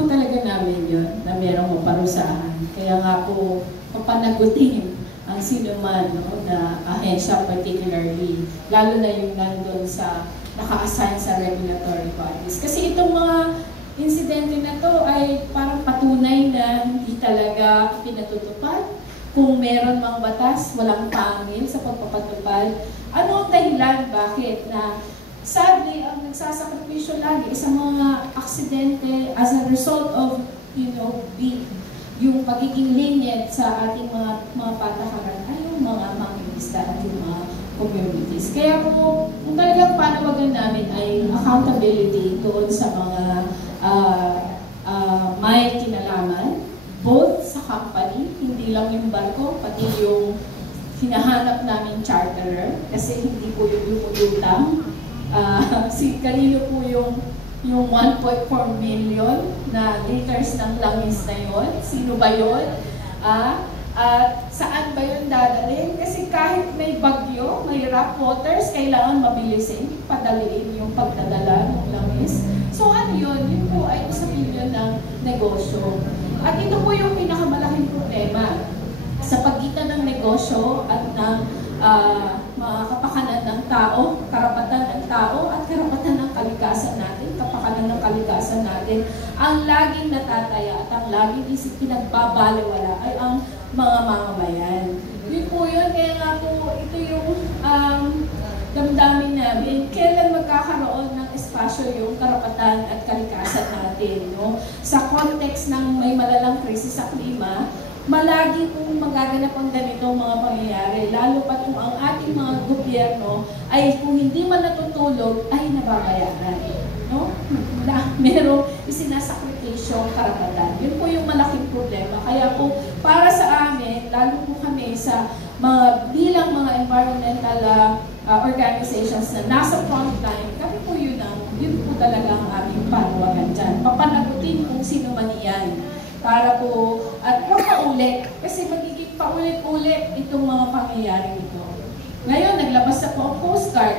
po talaga namin yun, na merong maparusahan. Kaya nga po, papanagutin ang sino man, no, na ahensya particularly, lalo na yung nandun sa naka-assign sa regulatory bodies. Kasi itong mga insidente na to ay parang patunay na hindi talaga pinatutupad. Kung meron mang batas, walang pangil sa pagpapatupad. Ano ang dahilan? Bakit? Na sadly, ang nagsasakripisyo lagi sa mga aksidente as a result of, yung pagiging lenient sa ating mga patakaran ay yung mga mangingisda at yung mga communities. Kaya po, kung talagang panawagan namin ay accountability doon sa mga may kinalaman, both sa company, hindi lang yung barko, pati yung hinahanap namin charterer, kasi hindi po yung lumulutang. Kanino po yung 1.4 million na liters ng langis na yun? Sino ba yun? Saan ba yun dadalhin? Kasi kahit may bagyo, may rough waters, kailangan mabilisin, padaliin yung pagdadala ng langis. So ano yun? Yun po ay usapin yun ng negosyo. At ito po yung pinakamalaking problema sa pagitan ng negosyo at ng mga kapakanan ng tao, karapatan ng tao at karapatan ng kalikasan natin, kapakanan ng kalikasan natin. Ang laging natataya at ang laging pinagbabaliwala ay ang mga mamamayan. Yun po yun, kaya nga po ito yung damdamin namin, kailan magkakaroon ng espasyo yung karapatan at kalikasan natin. No? Sa context ng may malalang krisis sa klima, malagi pong magaganap ang ganitong mga pangyayari, lalo pa kung ang ating mga gobyerno ay kung hindi man natutulog, ay nababayaran. No? Merong isinasakripisyo karapatan. Yun po yung malaking problema. Kaya po, para sa amin, lalo po kami sa bilang mga environmental organizations na nasa frontline, kami po yun po talaga ang aming panawagan dyan. Papanagutin kung sino man iyan. Para po, at huwag paulit, kasi magiging paulit-ulit itong mga pangyayari ito. Ngayon, naglabas na po ang postcard.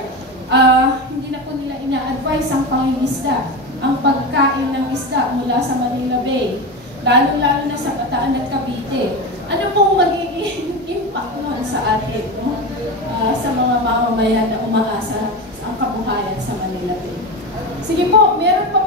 Hindi na po nila ina-advise ang pangingisda, ang pagkain ng isda mula sa Manila Bay, lalo-lalo na sa Bataan at Cavite. Ano pong magiging impact nun sa atin, no? Sa mga mamamayan na umaasa ang kabuhayan sa Manila Bay? Sige po, meron pa